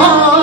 Oh.